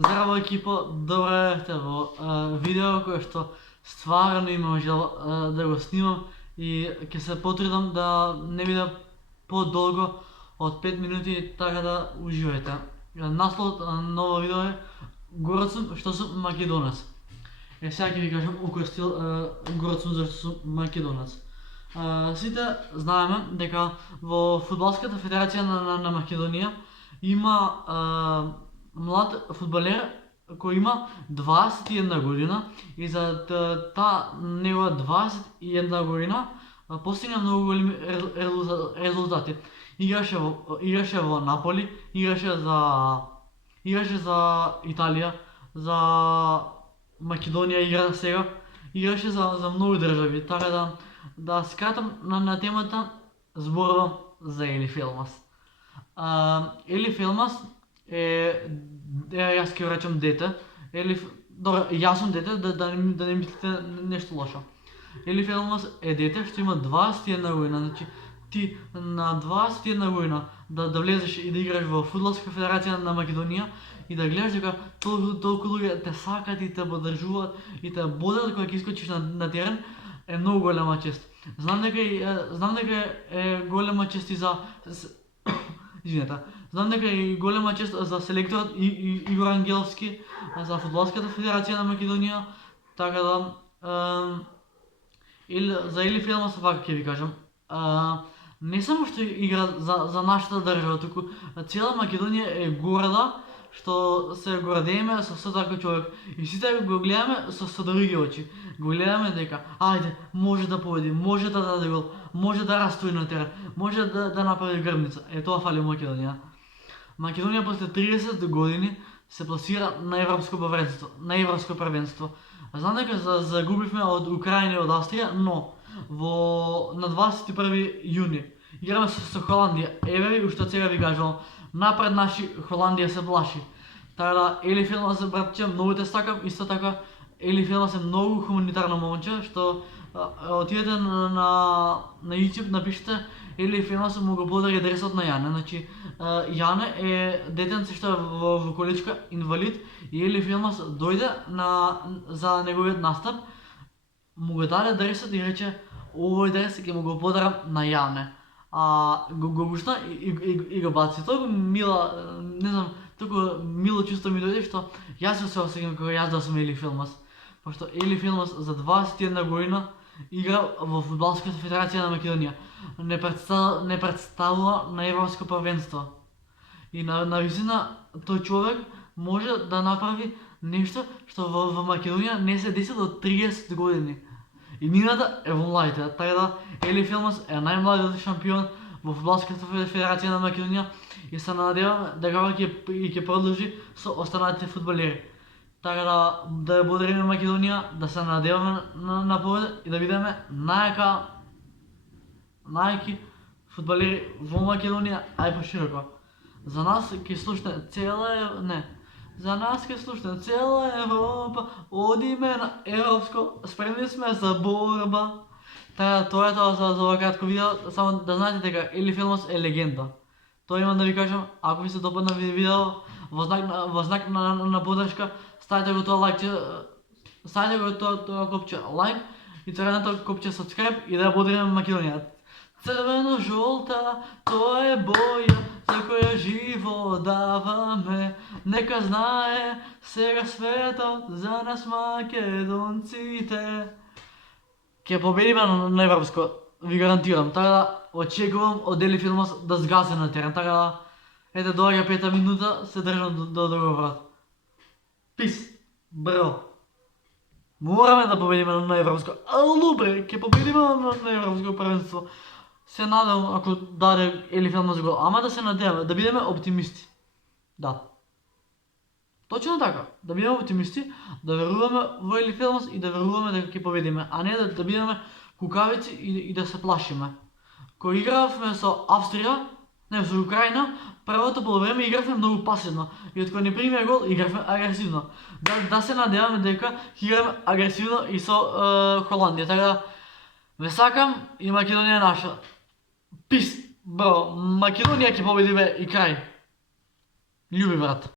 Здраво екипа, добре сте во видео кое што стварно имам жел да го снимам и ќе се потрудам да не биде подолго од 5 минути, така да уживајте. Насловот на ова видео е Город сум што сум македонец. Сега ќе ви кажам у кој стил город сум зашто сум македонец. Сите знаеме дека во Фудбалската федерација на Македонија има млад фудбалер кој има 21 година и за таа негова 21 година постигна многу големи резултати. Играше во Наполи, играше за Италија, за Македонија игра сега, играше за многу држави, така да скратам на темата, зборувам за Елиф Елмас. Елиф Елмас јас ќе го речам дете. Добро, јас сум дете, да не мислите нешто лошо. Елиф Елмас е дете што има 21 година, значи ти на 21 година да влезеш и да играш во Фудбалска федерација на Македонија и да гледаш дека толку луѓе те сакат и те поддржуваат и те бодат кога ќе искочиш на терен, е многу голема чест. Знам дека е голема чест и за извинете. Знам дека е голема чест за селекторот Игор Ангеловски, за Фудбалската федерација на Македонија, така да за Елиф Елмас вака ќе ви кажам. Не само што игра за нашата држава, туку цела Македонија е горда што се гордееме со таков човек и сите го гледаме со други очи. Го гледаме дека ајде, може да победи, може да даде гол, може да растои на терен, може да направи грбница. Тоа фали Македонија. Македонија после 30 години се пласира на европско првенство. Знам дека загубивме од Украина и од Австрија, но на 21 јуни играме со Холандија. Еве ви уште сега ви кажувам, напред наши Холандија се плаши. Така да Елиф Елмас братче, многу те сакам, исто така Елиф Елмас е многу хуманитарно момче, што отидете на YouTube, напишете Елиф Елмас му го подари дресот на Јане. Значи Јане е детенце што е во количка, инвалид, и Елиф Елмас дојде за неговиот настап, му го даде дресот и рече овој дрес ќе му го подарам на Јане. Го гушна и го баци. Толку мила, не знам, толку мило чувство ми дојде што јас се осеќам како јас да сум Елиф Елмас. Пошто Елиф Елмас за 21 година игра во Фудбалската федерација на Македонија. Не представува на европско првенство. И на висина тој човек може да направи нешто што во Македонија не се деси до 30 години. И нината е во младите, така да Елиф Елмас е најмладиот шампион во Фудбалската федерација на Македонија и се надевам дека ќе продолжи со останатите фудбалери. Така да ја благодариме Македонија, да се надеваме на победа и да бидеме најаки фудбалери во Македонија, а и пошироко. За нас ќе слушне цела Европа, одиме на европско, спремни сме за борба. Така, тоа е тоа за ова кратко видео, само да знаете дека Елиф Елмас е легенда. Тоа имам да ви кажам, ако ви се допадна видео, во знак на поддршка, ставите го тоа лайкче, ставите го тоа копче лайк и црвеното копче subscribe и да ја благодариме Македонија. Црвено-жолта, тоа е боја за која живо даваме. Нека знае сега светот за нас македонците. Ќе победиме на европско, ви гарантирам. Така да очекувам од Елиф Елмас да згазе на терен. Така да ете доаѓа 5-та минута, се држам до договорот. Пис, бро. Мораме да победиме на европско. Добре, ќе победиме на европско првенство. Се надевам ако даде Елиф Елмас гол, ама да се надеваме, да бидеме оптимисти. Да. Точно така, да бидеме оптимисти, да веруваме во Елиф Елмас и да веруваме дека ќе победиме, а не да бидеме кукавици и да се плашиме. Кога игравме со Австрија, не, со Украина, првото полувреме игравме многу пасивно и од кога не примија гол игравме агресивно. Да се надеваме дека ќе играме агресивно и со Холандија, така да ве сакам и Македонија е наша. Пис, бро, Македонија ќе победи бе и крај. Љуби брат.